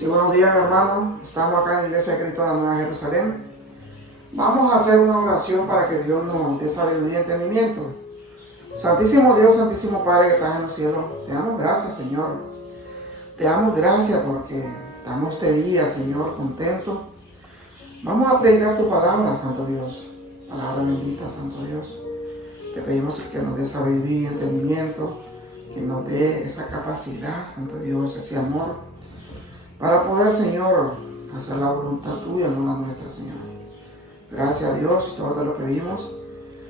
Sí, buenos días, mi hermano. Estamos acá en la Iglesia de Cristo de la Nueva Jerusalén. Vamos a hacer una oración para que Dios nos dé sabiduría y entendimiento. Santísimo Dios, Santísimo Padre que estás en los cielos, te damos gracias, Señor. Te damos gracias porque estamos este día, Señor, contentos. Vamos a predicar tu palabra, Santo Dios. Palabra bendita, Santo Dios. Te pedimos que nos dé sabiduría y entendimiento, que nos dé esa capacidad, Santo Dios, ese amor, para poder, Señor, hacer la voluntad tuya, no la nuestra, Señor. Gracias a Dios y todo te lo pedimos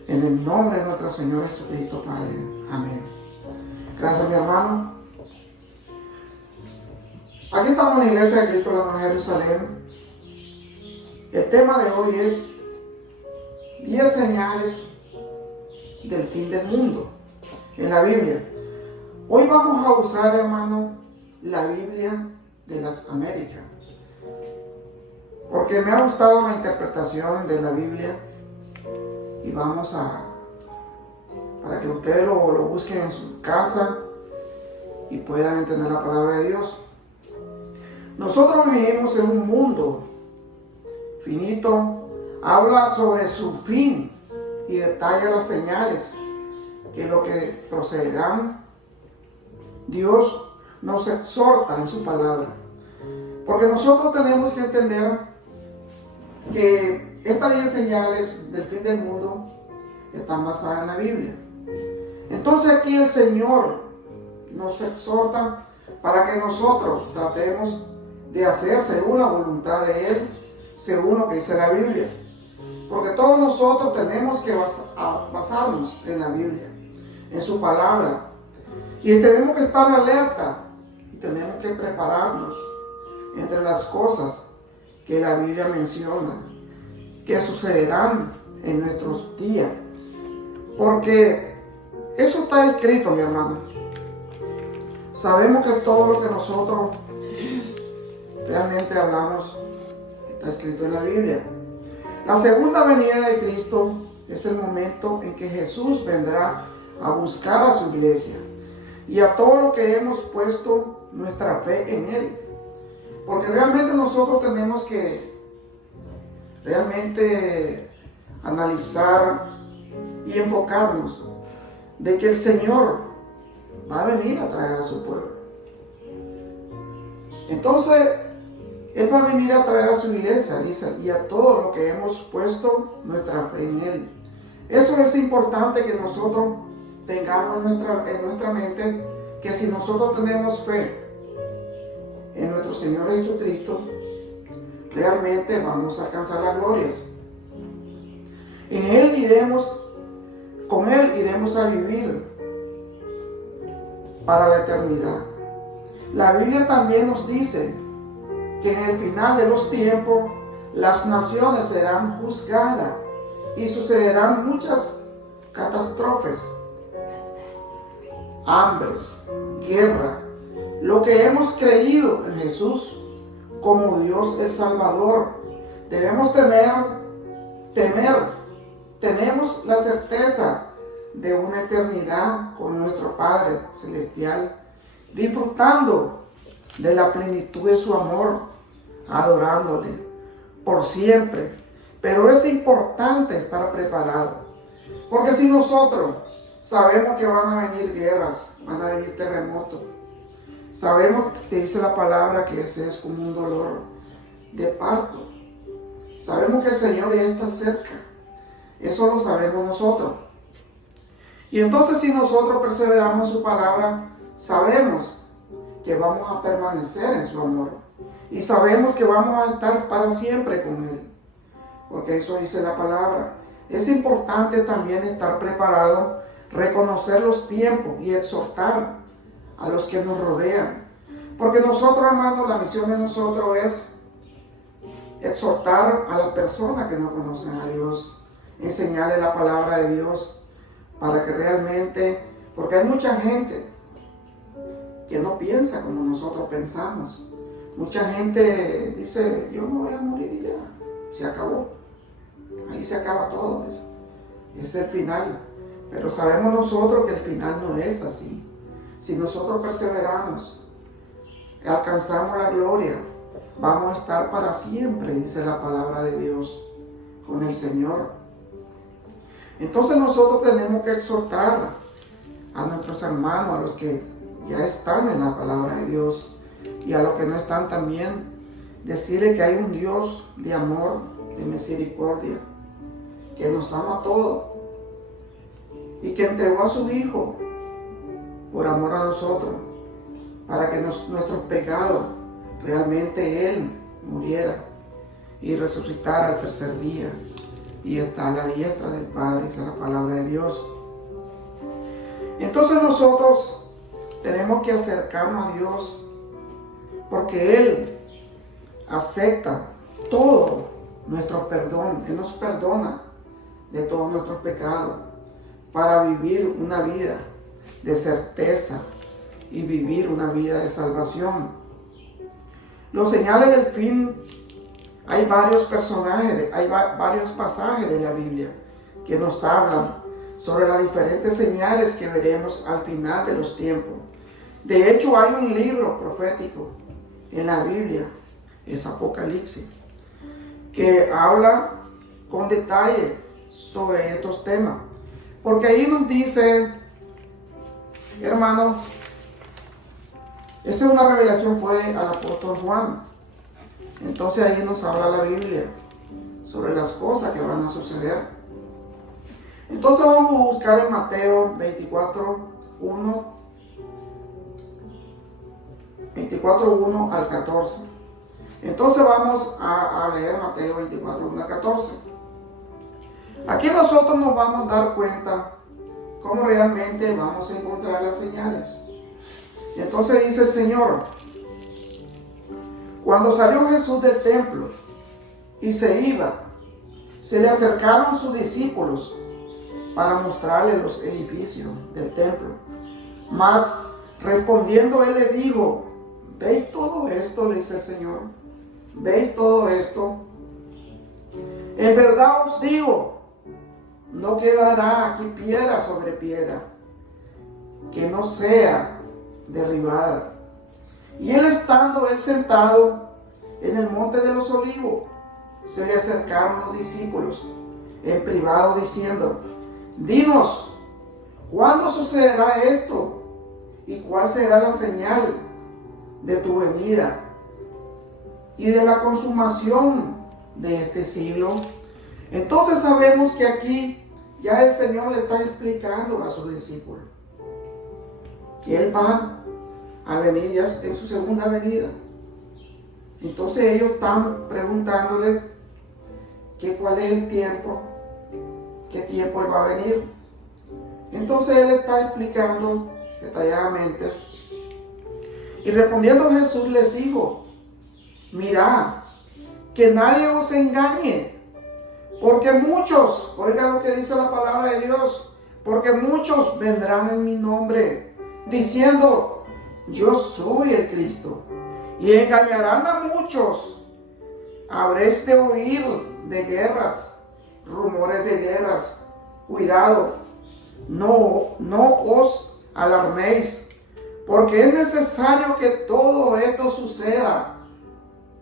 en el nombre de nuestro Señor Jesucristo, Padre. Amén. Gracias, mi hermano. Aquí estamos en la Iglesia de Cristo de la Nueva Jerusalén. El tema de hoy es 10 señales del fin del mundo en la Biblia. Hoy vamos a usar, hermano, la Biblia de las Américas, porque me ha gustado la interpretación de la Biblia y vamos para que ustedes lo busquen en su casa y puedan entender la palabra de Dios. Nosotros vivimos en un mundo finito, habla sobre su fin y detalla las señales que lo que procederán. Dios nos exhorta en su palabra, porque nosotros tenemos que entender que estas 10 señales del fin del mundo están basadas en la Biblia. Entonces aquí el Señor nos exhorta para que nosotros tratemos de hacer según la voluntad de Él, según lo que dice la Biblia. Porque todos nosotros tenemos que basarnos en la Biblia, en su palabra. Y tenemos que estar alerta y tenemos que prepararnos entre las cosas que la Biblia menciona, que sucederán en nuestros días. Porque eso está escrito, mi hermano. Sabemos que todo lo que nosotros realmente hablamos está escrito en la Biblia. La segunda venida de Cristo es el momento en que Jesús vendrá a buscar a su iglesia y a todo lo que hemos puesto nuestra fe en Él. Porque realmente nosotros tenemos que realmente analizar y enfocarnos de que el Señor va a venir a traer a su pueblo. Entonces, Él va a venir a traer a su iglesia, dice, y a todo lo que hemos puesto nuestra fe en Él. Eso es importante que nosotros tengamos en nuestra mente, que si nosotros tenemos fe en nuestro Señor Jesucristo, realmente vamos a alcanzar las glorias. Con Él iremos a vivir para la eternidad. La Biblia también nos dice que en el final de los tiempos las naciones serán juzgadas y sucederán muchas catástrofes, hambres, guerra. Lo que hemos creído en Jesús como Dios el Salvador, debemos tenemos la certeza de una eternidad con nuestro Padre Celestial, disfrutando de la plenitud de su amor, adorándole por siempre. Pero es importante estar preparado, porque si nosotros sabemos que van a venir guerras, van a venir terremotos, sabemos que dice la palabra que ese es como un dolor de parto, sabemos que el Señor ya está cerca, eso lo sabemos nosotros. Y entonces si nosotros perseveramos en su palabra, sabemos que vamos a permanecer en su amor y sabemos que vamos a estar para siempre con Él, porque eso dice la palabra. Es importante también estar preparado, reconocer los tiempos y exhortar a los que nos rodean, porque nosotros, hermanos, la misión de nosotros es exhortar a las personas que no conocen a Dios, enseñarles la palabra de Dios, para que realmente, porque hay mucha gente que no piensa como nosotros pensamos. Mucha gente dice, yo no voy a morir y ya, se acabó. Ahí se acaba todo eso. Es el final. Pero sabemos nosotros que el final no es así. Si nosotros perseveramos, alcanzamos la gloria, vamos a estar para siempre, dice la palabra de Dios, con el Señor. Entonces nosotros tenemos que exhortar a nuestros hermanos, a los que ya están en la palabra de Dios y a los que no están también, decirle que hay un Dios de amor, de misericordia, que nos ama a todos y que entregó a su Hijo por amor a nosotros, para que nuestros pecados realmente Él muriera y resucitara al tercer día y está a la diestra del Padre, esa es la palabra de Dios. Entonces nosotros tenemos que acercarnos a Dios, porque Él acepta todo nuestro perdón. Él nos perdona de todos nuestros pecados para vivir una vida de certeza y vivir una vida de salvación. Los señales del fin, hay varios personajes, hay varios pasajes de la Biblia que nos hablan sobre las diferentes señales que veremos al final de los tiempos. De hecho, hay un libro profético en la Biblia, es Apocalipsis, que habla con detalle sobre estos temas. Porque ahí nos dice, hermano, esa es una revelación fue al apóstol Juan. Entonces ahí nos habla la Biblia sobre las cosas que van a suceder. Entonces vamos a buscar en Mateo 24:1 al 14. Entonces vamos a leer Mateo 24:1 al 14. Aquí nosotros nos vamos a dar cuenta cómo realmente vamos a encontrar las señales. Y entonces dice el Señor: cuando salió Jesús del templo y se iba, se le acercaron sus discípulos para mostrarle los edificios del templo. Mas respondiendo él le dijo: ¿veis todo esto? Le dice el Señor. ¿Veis todo esto? En verdad os digo, no quedará aquí piedra sobre piedra que no sea derribada. Y él estando sentado en el monte de los olivos, se le acercaron los discípulos en privado diciendo: dinos, ¿cuándo sucederá esto? ¿Y cuál será la señal de tu venida y de la consumación de este siglo? Entonces sabemos que aquí ya el Señor le está explicando a sus discípulos que Él va a venir ya en su segunda venida. Entonces ellos están preguntándole que cuál es el tiempo, qué tiempo Él va a venir. Entonces Él está explicando detalladamente. Y respondiendo Jesús les dijo: mirad, que nadie os engañe, porque muchos, oiga lo que dice la palabra de Dios, porque muchos vendrán en mi nombre, diciendo: yo soy el Cristo, y engañarán a muchos. Habréis de oír de guerras, rumores de guerras. Cuidado, no os alarméis, porque es necesario que todo esto suceda,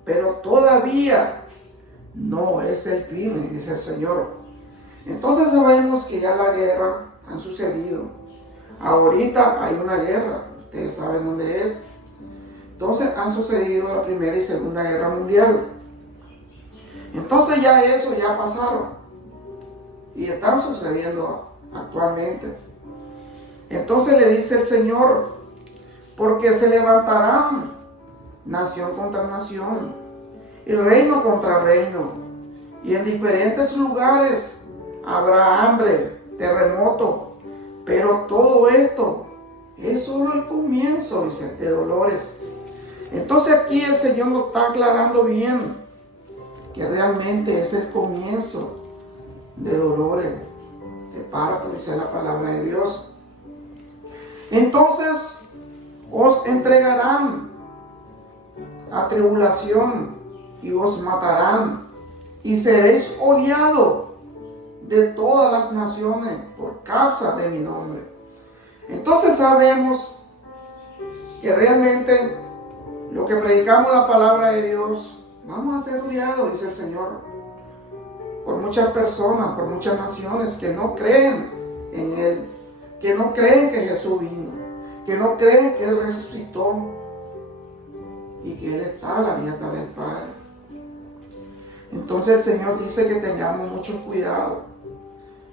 pero todavía no es el fin, dice el Señor. Entonces sabemos que ya la guerra ha sucedido. Ahorita hay una guerra, ustedes saben dónde es. Entonces han sucedido la Primera y Segunda Guerra Mundial. Entonces ya eso ya pasaron y están sucediendo actualmente. Entonces le dice el Señor: porque se levantarán nación contra nación y reino contra reino, y en diferentes lugares habrá hambre, terremoto, pero todo esto es solo el comienzo, dice, de dolores. Entonces aquí el Señor nos está aclarando bien que realmente es el comienzo de dolores, de parto, dice la palabra de Dios. Entonces os entregarán a tribulación y os matarán, y seréis odiados de todas las naciones por causa de mi nombre. Entonces sabemos que realmente lo que predicamos la palabra de Dios, vamos a ser odiados, dice el Señor, por muchas personas, por muchas naciones que no creen en Él, que no creen que Jesús vino, que no creen que Él resucitó y que Él está a la diestra del Padre. Entonces el Señor dice que tengamos mucho cuidado,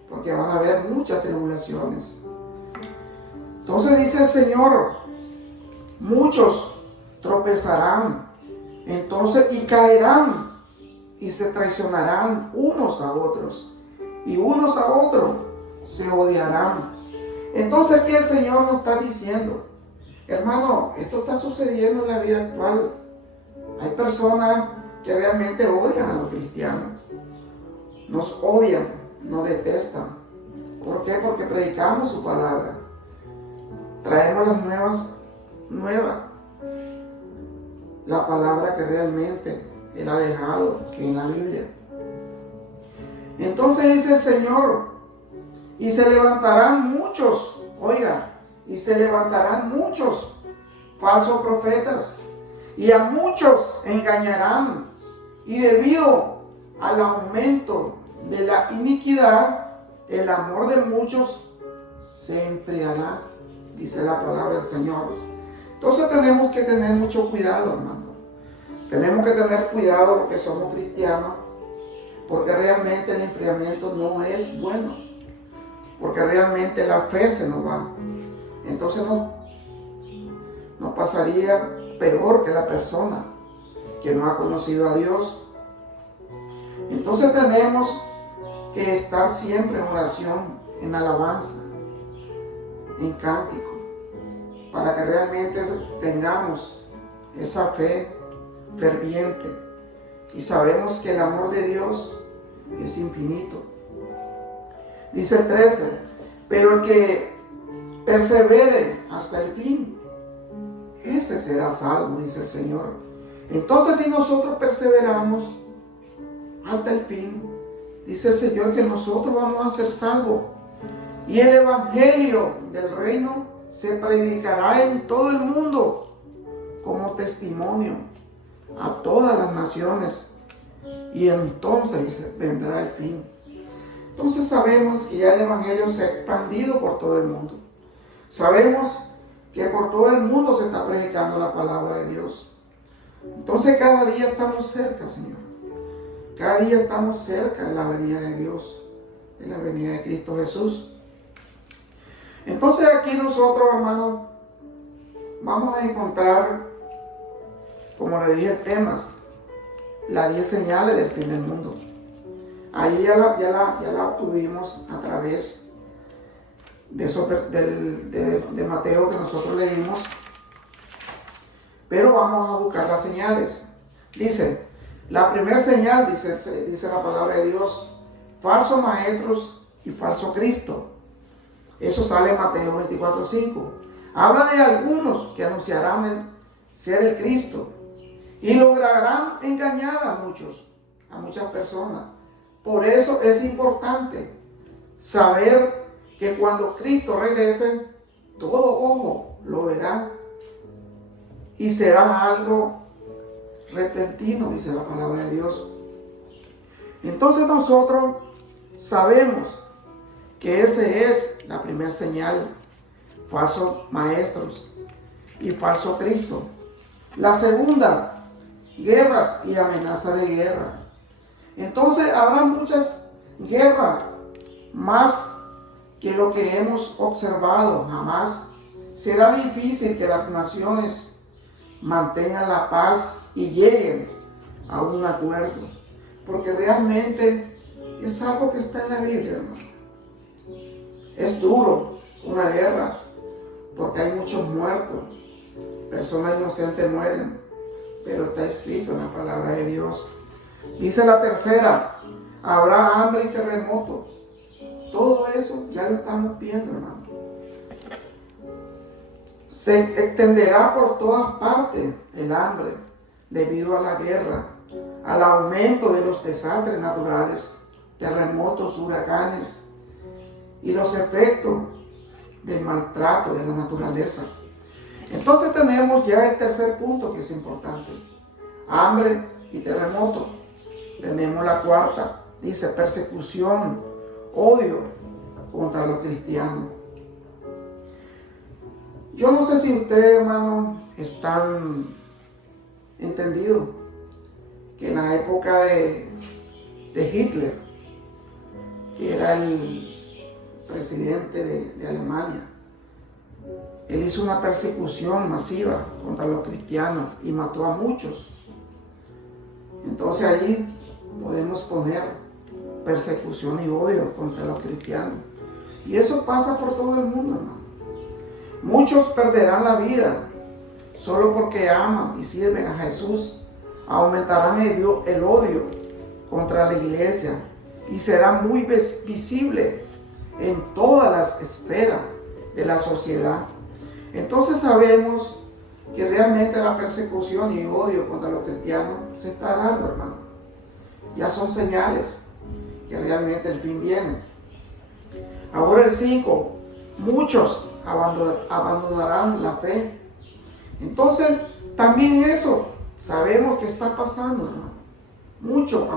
porque van a haber muchas tribulaciones. Entonces dice el Señor, muchos tropezarán, entonces y caerán y se traicionarán unos a otros y unos a otros se odiarán. Entonces, ¿qué el Señor nos está diciendo? Hermano, esto está sucediendo en la vida actual. Hay personas que realmente odian a los cristianos. Nos odian, nos detestan. ¿Por qué? Porque predicamos su palabra. Traemos las nuevas. La palabra que realmente Él ha dejado, que en la Biblia. Entonces dice el Señor, y se levantarán muchos, y se levantarán muchos falsos profetas, y a muchos engañarán, y debido al aumento de la iniquidad, el amor de muchos se enfriará, dice la palabra del Señor. Entonces tenemos que tener mucho cuidado, hermano. Tenemos que tener cuidado los que somos cristianos, porque realmente el enfriamiento no es bueno, porque realmente la fe se nos va. Entonces nos pasaría peor que la persona que no ha conocido a Dios. Entonces tenemos que estar siempre en oración, en alabanza, en cántico, para que realmente tengamos esa fe ferviente y sabemos que el amor de Dios es infinito. Dice el 13, pero el que persevere hasta el fin, ese será salvo, dice el Señor. Entonces, si nosotros perseveramos hasta el fin, dice el Señor que nosotros vamos a ser salvos. Y el evangelio del reino se predicará en todo el mundo como testimonio a todas las naciones, y entonces vendrá el fin. Entonces sabemos que ya el evangelio se ha expandido por todo el mundo. Sabemos que por todo el mundo se está predicando la palabra de Dios. Entonces cada día estamos cerca, Señor. Cada día estamos cerca de la venida de Dios, de la venida de Cristo Jesús. Entonces aquí nosotros, hermanos, vamos a encontrar, como le dije, temas, las 10 señales del fin del mundo. Ahí ya la obtuvimos a través de Mateo que nosotros leímos. Pero vamos a buscar las señales. Dice, la primera señal, dice la palabra de Dios, falsos maestros y falso Cristo. Eso sale en Mateo 24:5. Habla de algunos que anunciarán ser el Cristo y lograrán engañar a muchas personas. Por eso es importante saber que cuando Cristo regrese, todo ojo lo verá y será algo repentino, dice la palabra de Dios. Entonces nosotros sabemos que esa es la primera señal, falsos maestros y falso Cristo. La segunda, guerras y amenaza de guerra. Entonces habrá muchas guerras, más que lo que hemos observado. Jamás será difícil que las naciones mantengan la paz y lleguen a un acuerdo, porque realmente es algo que está en la Biblia, hermano. Es duro una guerra, porque hay muchos muertos, personas inocentes mueren, pero está escrito en la palabra de Dios. Dice la tercera, habrá hambre y terremoto. Todo eso ya lo estamos viendo, hermano. Se extenderá por todas partes el hambre debido a la guerra, al aumento de los desastres naturales, terremotos, huracanes y los efectos del maltrato de la naturaleza. Entonces tenemos ya el tercer punto que es importante. Hambre y terremoto. Tenemos la cuarta. Dice persecución, odio contra los cristianos. Yo no sé si ustedes, hermanos, están entendidos que en la época de Hitler, que era el presidente de Alemania, él hizo una persecución masiva contra los cristianos y mató a muchos. Entonces ahí podemos poner persecución y odio contra los cristianos. Y eso pasa por todo el mundo, hermano. Muchos perderán la vida solo porque aman y sirven a Jesús. Aumentarán el odio contra la iglesia y será muy visible en todas las esferas de la sociedad. Entonces sabemos que realmente la persecución y odio contra los cristianos se está dando, hermano. Ya son señales que realmente el fin viene. Ahora el 5, muchos abandonarán la fe. Entonces también eso sabemos que está pasando, hermano. Muchos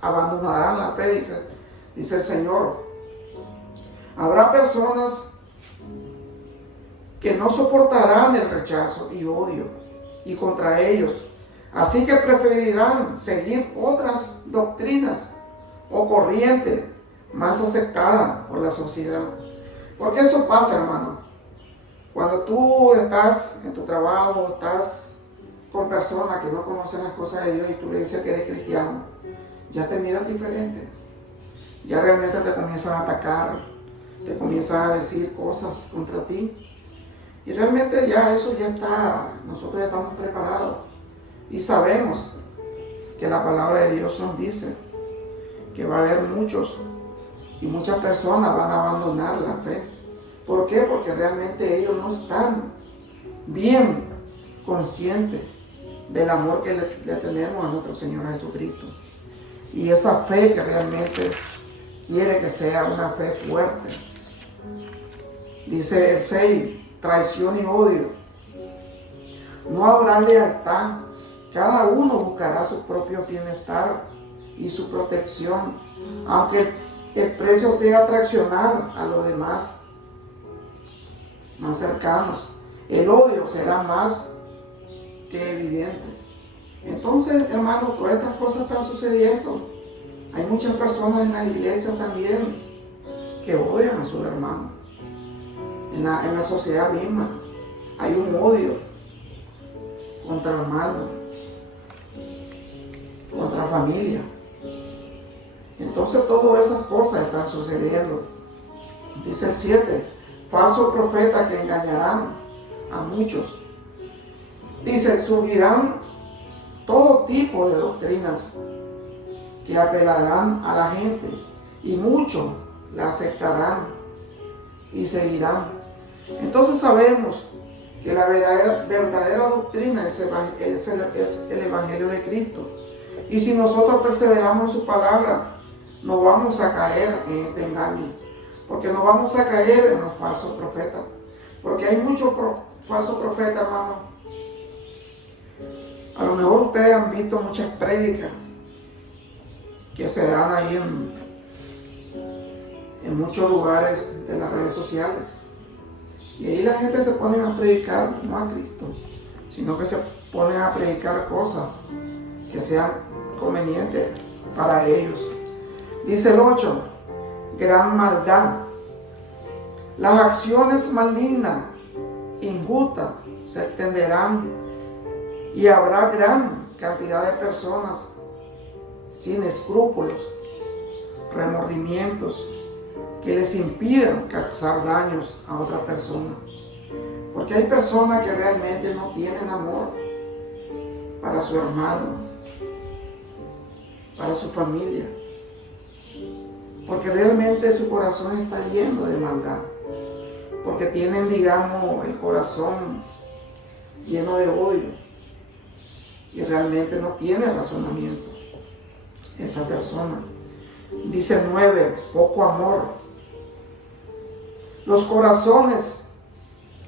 abandonarán la fe, dice el Señor. Habrá personas que no soportarán el rechazo y odio y contra ellos, así que preferirán seguir otras doctrinas o corrientes más aceptadas por la sociedad. Porque eso pasa, hermano. Cuando tú estás en tu trabajo, estás con personas que no conocen las cosas de Dios y tú le dices que eres cristiano, ya te miran diferente. Ya realmente te comienzan a atacar, te comienzan a decir cosas contra ti. Y realmente ya eso ya está, nosotros ya estamos preparados. Y sabemos que la palabra de Dios nos dice que va a haber muchos y muchas personas van a abandonar la fe. ¿Por qué? Porque realmente ellos no están bien conscientes del amor que le tenemos a nuestro Señor Jesucristo. Y esa fe que realmente quiere que sea una fe fuerte. Dice el 6, traición y odio. No habrá lealtad. Cada uno buscará su propio bienestar y su protección, aunque el precio sea traicionar a los demás más cercanos. El odio será más que evidente. Entonces, hermanos, todas estas cosas están sucediendo. Hay muchas personas en la iglesia también que odian a sus hermanos. En la sociedad misma hay un odio contra hermanos, contra familia. Entonces todas esas cosas están sucediendo. Dice el 7, falsos profetas que engañarán a muchos. Dice, surgirán todo tipo de doctrinas que apelarán a la gente y muchos la aceptarán y seguirán. Entonces sabemos que la verdadera doctrina es el Evangelio de Cristo. Y si nosotros perseveramos en su palabra, no vamos a caer en este engaño, porque no vamos a caer en los falsos profetas, porque hay muchos falsos profetas, hermano. A lo mejor ustedes han visto muchas prédicas que se dan ahí en muchos lugares de las redes sociales, y ahí la gente se pone a predicar no a Cristo, sino que se ponen a predicar cosas que sean convenientes para ellos. Dice el 8, gran maldad. Las acciones malignas, injustas, se extenderán y habrá gran cantidad de personas sin escrúpulos, remordimientos, que les impidan causar daños a otra persona. Porque hay personas que realmente no tienen amor para su hermano, para su familia, porque realmente su corazón está lleno de maldad, porque tienen, digamos, el corazón lleno de odio y realmente no tiene razonamiento esa persona. Dice 9, poco amor. Los corazones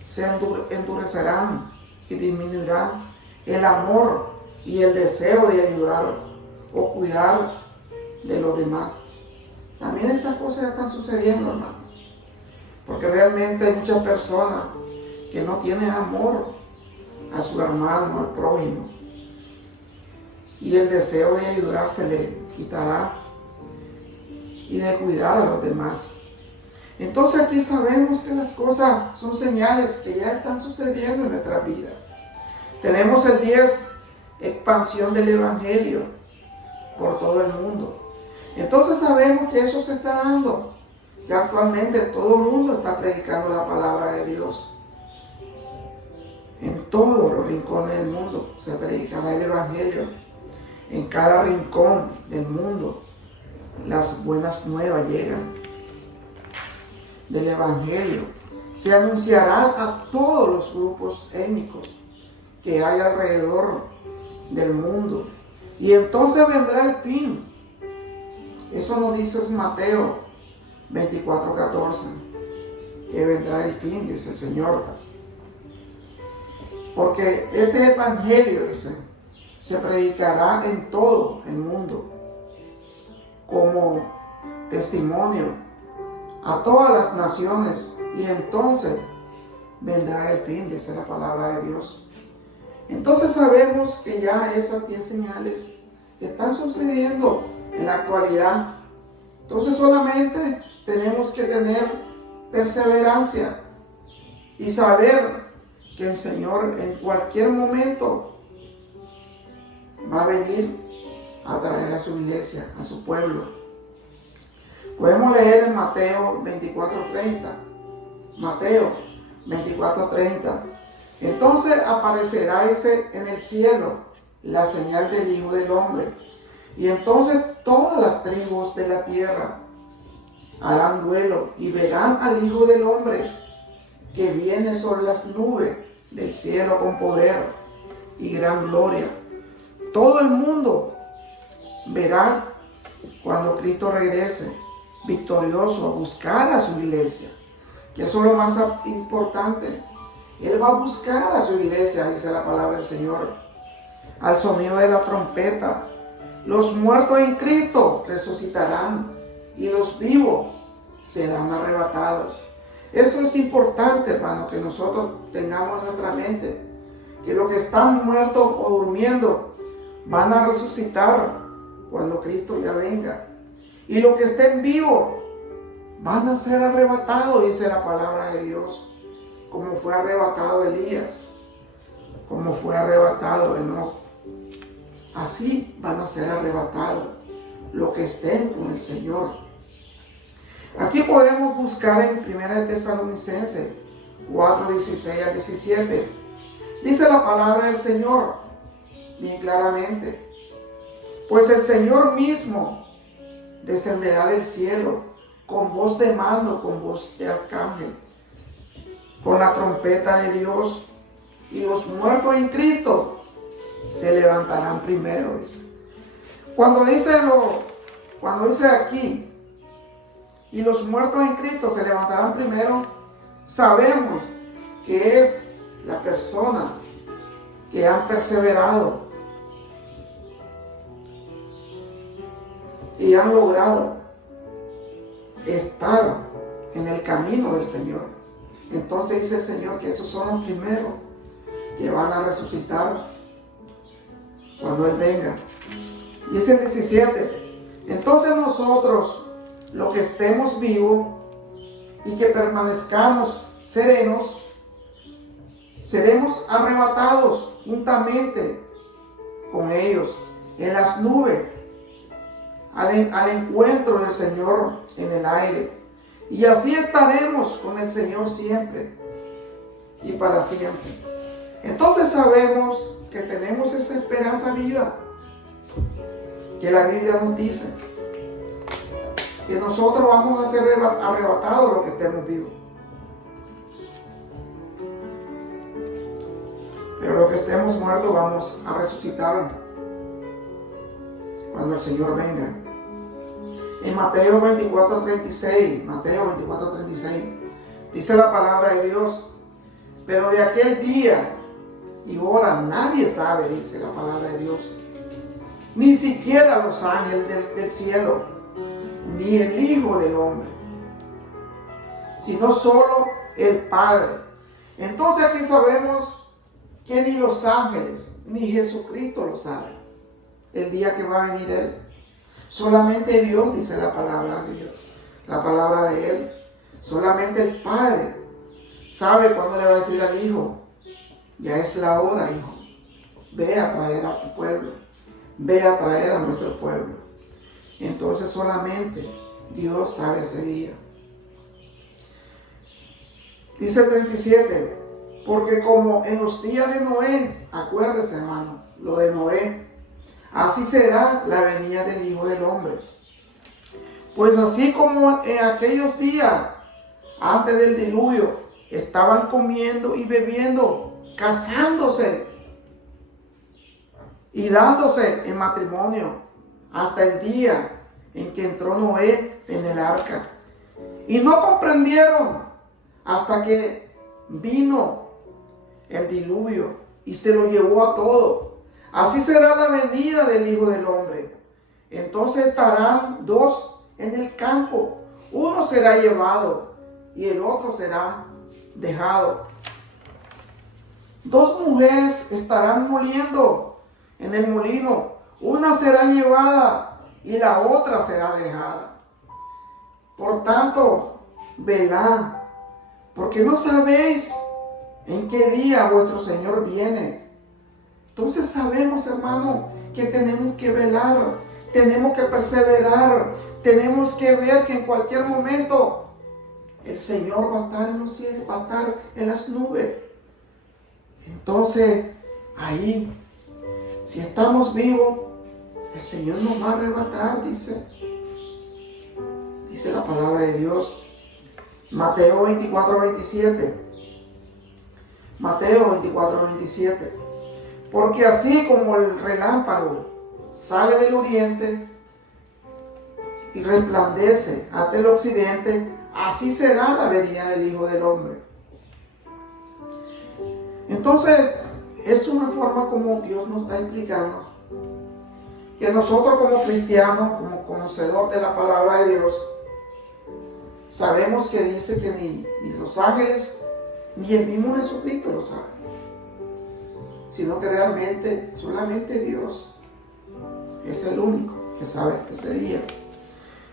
se endurecerán y disminuirá el amor y el deseo de ayudar o cuidar de los demás. También estas cosas ya están sucediendo, hermano. Porque realmente hay muchas personas que no tienen amor a su hermano, al prójimo. Y el deseo de ayudar se le quitará y de cuidar a los demás. Entonces aquí sabemos que las cosas son señales que ya están sucediendo en nuestra vida. Tenemos el 10, expansión del Evangelio por todo el mundo. Entonces sabemos que eso se está dando. Ya actualmente todo el mundo está predicando la palabra de Dios. En todos los rincones del mundo se predicará el Evangelio. En cada rincón del mundo las buenas nuevas llegan del Evangelio. Se anunciará a todos los grupos étnicos que hay alrededor del mundo. Y entonces vendrá el fin. Eso nos dice Mateo 24:14, que vendrá el fin, dice el Señor. Porque este Evangelio, dice, se predicará en todo el mundo como testimonio a todas las naciones, y entonces vendrá el fin, dice la palabra de Dios. Entonces sabemos que ya esas 10 señales están sucediendo en la actualidad. Entonces solamente tenemos que tener perseverancia y saber que el Señor en cualquier momento va a venir a traer a su iglesia, a su pueblo. Podemos leer en Mateo 24:30. Mateo 24:30. Entonces aparecerá en el cielo la señal del Hijo del Hombre. Y entonces todas las tribus de la tierra harán duelo y verán al Hijo del Hombre que viene sobre las nubes del cielo con poder y gran gloria. Todo el mundo verá cuando Cristo regrese victorioso a buscar a su iglesia, que eso es lo más importante. Él va a buscar a su iglesia, dice la palabra del Señor, al sonido de la trompeta. Los muertos en Cristo resucitarán y los vivos serán arrebatados. Eso es importante, hermano, que nosotros tengamos en nuestra mente, que los que están muertos o durmiendo van a resucitar cuando Cristo ya venga. Y los que estén vivos van a ser arrebatados, dice la palabra de Dios, como fue arrebatado Elías, como fue arrebatado Enoc. Así van a ser arrebatados los que estén con el Señor. Aquí podemos buscar en 1 Tesalonicenses 4:16-17. Dice la palabra del Señor bien claramente: pues el Señor mismo descenderá del cielo con voz de mando, con voz de arcángel, con la trompeta de Dios, y los muertos en Cristo se levantarán primero, dice. Cuando dice aquí, y los muertos en Cristo se levantarán primero, sabemos que es la persona que han perseverado y han logrado estar en el camino del Señor. Entonces dice el Señor que esos son los primeros que van a resucitar cuando Él venga. Dice el 17: entonces nosotros, los que estemos vivos y que permanezcamos serenos, seremos arrebatados juntamente con ellos en las nubes al encuentro del Señor en el aire. Y así estaremos con el Señor siempre y para siempre. Entonces sabemos que tenemos esa esperanza viva que la Biblia nos dice, que nosotros vamos a ser arrebatados los que estemos vivos. Pero los que estemos muertos vamos a resucitar cuando el Señor venga. En Mateo 24:36, dice la palabra de Dios: Pero de aquel día y hora nadie sabe, dice la palabra de Dios. Ni siquiera los ángeles del cielo, ni el Hijo del Hombre, sino solo el Padre. Entonces aquí sabemos que ni los ángeles, ni Jesucristo lo saben el día que va a venir Él. Solamente Dios, dice la palabra de Dios, la palabra de Él. Solamente el Padre sabe cuándo le va a decir al Hijo: ya es la hora, hijo, ve a traer a tu pueblo, ve a traer a nuestro pueblo. Entonces solamente Dios sabe ese día. Dice el 37, porque como en los días de Noé, acuérdese, hermano, lo de Noé, así será la venida del Hijo del Hombre. Pues así como en aquellos días antes del diluvio estaban comiendo y bebiendo, casándose y dándose en matrimonio hasta el día en que entró Noé en el arca, y no comprendieron hasta que vino el diluvio y se lo llevó a todo. Así será la venida del Hijo del Hombre. Entonces estarán dos en el campo, uno será llevado y el otro será dejado. Dos mujeres estarán moliendo en el molino, una será llevada y la otra será dejada. Por tanto, velad, porque no sabéis en qué día vuestro Señor viene. Entonces sabemos, hermano, que tenemos que velar, tenemos que perseverar, tenemos que ver que en cualquier momento el Señor va a estar en los cielos, va a estar en las nubes. Entonces, ahí, si estamos vivos, el Señor nos va a arrebatar, dice la palabra de Dios. Mateo 24, 27. Mateo 24, 27. Porque así como el relámpago sale del oriente y resplandece hasta el occidente, así será la venida del Hijo del Hombre. Entonces, es una forma como Dios nos está explicando que nosotros como cristianos, como conocedores de la palabra de Dios, sabemos que dice que ni los ángeles ni el mismo Jesucristo lo saben, sino que realmente solamente Dios es el único que sabe ese día.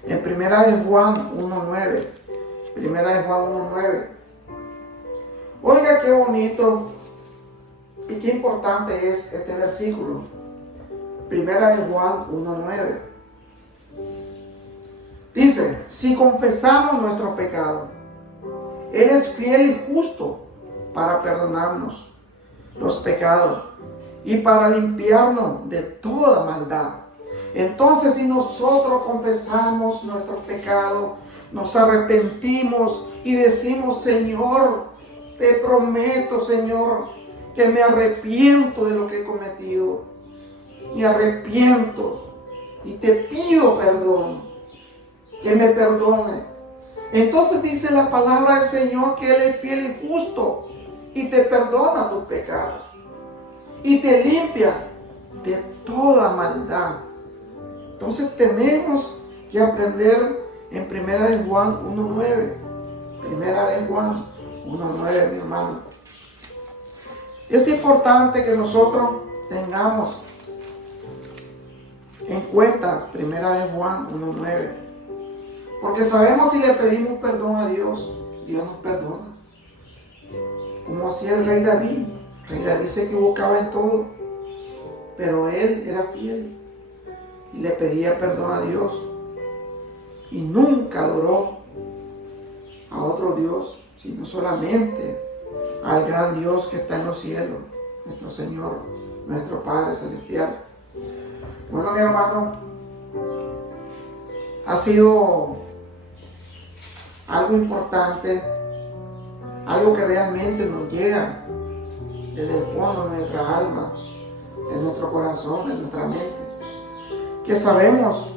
En Primera de Juan 1:9, Primera de Juan 1:9, oiga qué bonito y qué importante es este versículo. Primera de Juan 1:9. Dice: si confesamos nuestro pecado, Él es fiel y justo para perdonarnos los pecados y para limpiarnos de toda maldad. Entonces, si nosotros confesamos nuestros pecados, nos arrepentimos y decimos: Señor, te prometo, Señor, que me arrepiento de lo que he cometido, me arrepiento y te pido perdón, que me perdone. Entonces dice la palabra del Señor que Él es fiel y justo y te perdona tus pecados y te limpia de toda maldad. Entonces tenemos que aprender en Primera de Juan 1:9. Primera de Juan 1:9, mi hermano. Es importante que nosotros tengamos en cuenta Primera de Juan 1:9, porque sabemos si le pedimos perdón a Dios, Dios nos perdona. Como hacía el rey David. El rey David se equivocaba en todo, pero él era fiel y le pedía perdón a Dios y nunca adoró a otro Dios, sino solamente al gran Dios que está en los cielos, nuestro Señor, nuestro Padre Celestial. Bueno, mi hermano, ha sido algo importante, algo que realmente nos llega desde el fondo de nuestra alma, de nuestro corazón, de nuestra mente, que sabemos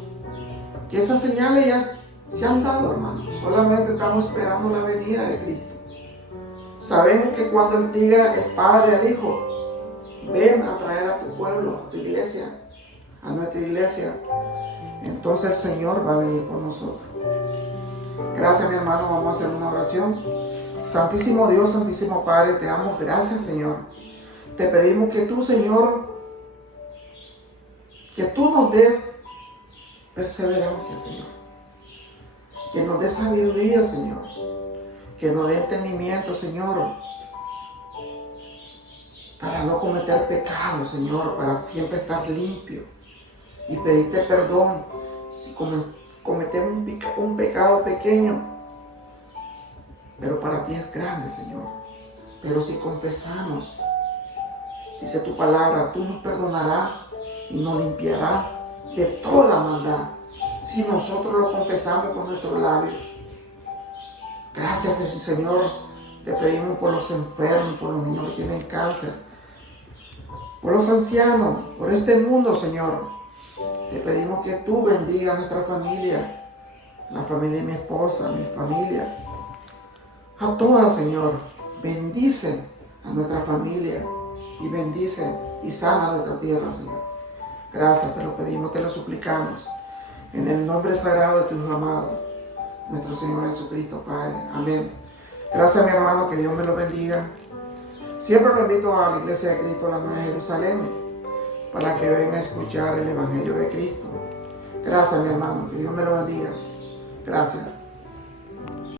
que esas señales ya se han dado, hermano. Solamente estamos esperando la venida de Cristo. Sabemos que cuando Él diga el Padre al Hijo, ven a traer a tu pueblo, a tu iglesia, a nuestra iglesia, entonces el Señor va a venir por nosotros. Gracias, mi hermano, vamos a hacer una oración. Santísimo Dios, Santísimo Padre, te damos gracias, Señor. Te pedimos que tú, Señor, que tú nos des perseverancia, Señor. Que nos dé sabiduría, Señor. Que nos dé entendimiento, Señor. Para no cometer pecado, Señor. Para siempre estar limpio. Y pedirte perdón si cometemos un pecado pequeño. Pero para ti es grande, Señor. Pero si confesamos, dice tu palabra, tú nos perdonarás y nos limpiarás de toda maldad, si nosotros lo confesamos con nuestros labios. Gracias, Señor, te pedimos por los enfermos, por los niños que tienen cáncer, por los ancianos, por este mundo, Señor. Te pedimos que tú bendigas a nuestra familia, la familia de mi esposa, mi familia, a todas, Señor. Bendice a nuestra familia y bendice y sana nuestra tierra, Señor. Gracias, te lo pedimos, te lo suplicamos. En el nombre sagrado de tu Hijo amado, nuestro Señor Jesucristo, Padre. Amén. Gracias, mi hermano, que Dios me lo bendiga. Siempre lo invito a la Iglesia de Cristo, la Nueva Jerusalén, para que venga a escuchar el Evangelio de Cristo. Gracias, mi hermano, que Dios me lo bendiga. Gracias.